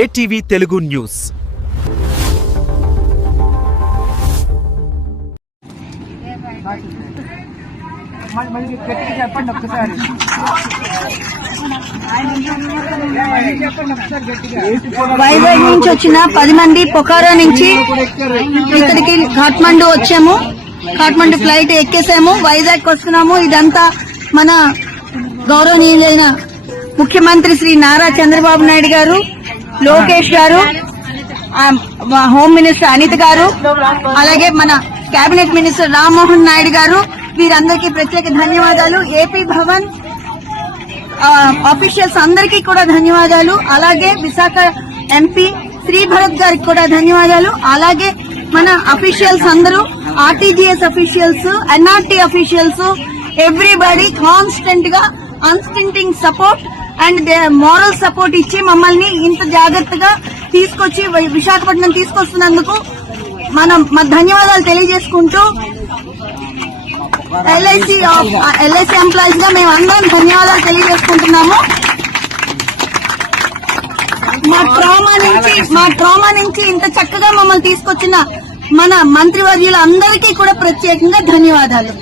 ATV Telugu news. Vizag నుంచి వచ్చిన 10 మంది పొఖారా నుంచి ఇక్కడికి కాఠ్మండు వచ్చాము. కాఠ్మండు ఫ్లైట్ ఎక్కేసాము, వైజాగ్ వస్తున్నాము. ఇదంతా మన గౌరవనీయులైన ముఖ్యమంత్రి శ్రీ నారా చంద్రబాబు నాయుడు గారు, లోకేష్ గారు, హోమ్ మినిస్టర్ అనిత గారు, అలాగే మన కేబినెట్ మినిస్టర్ రామ్మోహన్ నాయుడు గారు, వీరందరికీ ప్రత్యేక ధన్యవాదాలు. ఏపీ భవన్ ఆఫీషియల్స్ అందరికీ కూడా ధన్యవాదాలు. అలాగే విశాఖ ఎంపీ శ్రీ భరత్ గారికి కూడా ధన్యవాదాలు. అలాగే మన అఫీషియల్స్ అందరూ, RTGS officials, NRT officials, everybody constant గా unstinting support and moral support ఇచ్చి మమ్మల్ని ఇంత జాగ్రత్తగా తీసుకొచ్చి విశాఖపట్నం తీసుకొస్తున్నందుకు మనం ధన్యవాదాలు తెలియజేసుకుంటూ ఎల్ఐసి ఎంప్లాయీస్ గా మేము అందరం ధన్యవాదాలు తెలియజేసుకుంటున్నాము. మా ట్రామా నుంచి ఇంత చక్కగా మమ్మల్ని తీసుకొచ్చిన మన మంత్రివర్యులందరికీ కూడా ప్రత్యేకంగా ధన్యవాదాలు.